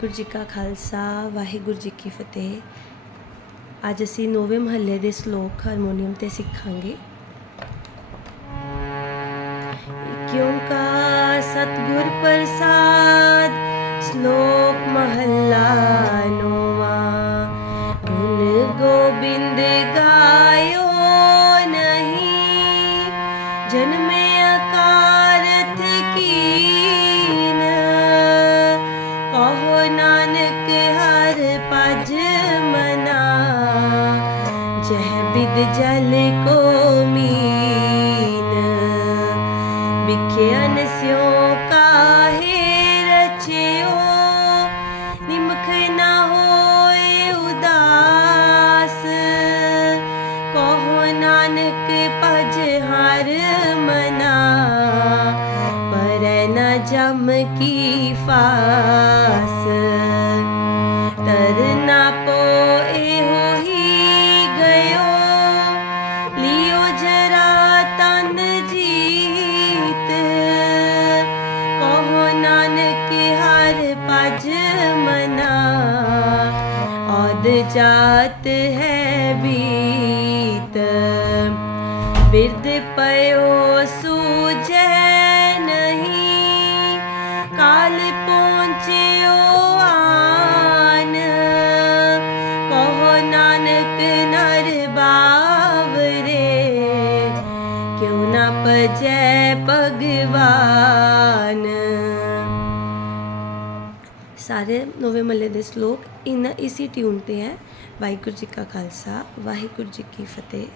ਵਾਹਿਗੁਰੂ ਜੀ ਕਾ ਖਾਲਸਾ, ਵਾਹਿਗੁਰੂ ਜੀ ਕੀ ਫਤਿਹ। ਅੱਜ ਅਸੀਂ ਨੌਵੇਂ ਮਹੱਲੇ ਦੇ ਸ਼ਲੋਕ ਹਾਰਮੋਨੀਅਮ ਤੇ ਸਿੱਖਾਂਗੇ। ਕਿਉਂ ਕਾ ਸਤਗੁਰ ਪ੍ਰਸਾਦ, ਸ਼ਲੋਕ ਮਹੱਲਾ ਨੌਵਾਂ। ਗੁਣ ਗੋਬਿੰਦ ਗਾਇਓ ਨਹੀਂ, ਜਨਮੇ ਜਹ ਜਲ ਕੋ ਮੀਨ ਵਿਖਿਆਨ ਸਿਓ ਕਾਹੇ ਰਚਿਓ, ਨਿਮਖ ਨਾ ਹੋਏ ਉਦਾਸ। ਕਹੋ ਨਾਨਕ ਭਜ ਹਰ ਮਨਾ, ਪਰ ਨਾ ਜਮ ਕੀ ਫਾਸ ਹਰ ਪਜ ਮਨਾ ਔਦ ਜਾਤ ਹੈ ਬੀਤ ਬਿਰਦ ਪਇਓ ਸੂਝੈ ਨਹੀਂ ਕਾਲ ਪਹੁੰਚਿਓ ਆਨ ਕਹੋ ਨਾਨਕ ਨਰ ਬਾਵਰੇ ਕਿਉ ਨਾ ਪਜੈ ਸਾਰੇ ਨਵੇਂ ਮੱਲੇ ਦੇ ਸ਼ਲੋਕ ਇਨ ਇਸੀ ਟਿਊਨ ਤੇ ਹੈ। ਵਾਹਿਗੁਰੂ ਜੀ ਕਾ ਖਾਲਸਾ, ਵਾਹਿਗੁਰੂ ਜੀ ਕੀ ਫਤਿਹ।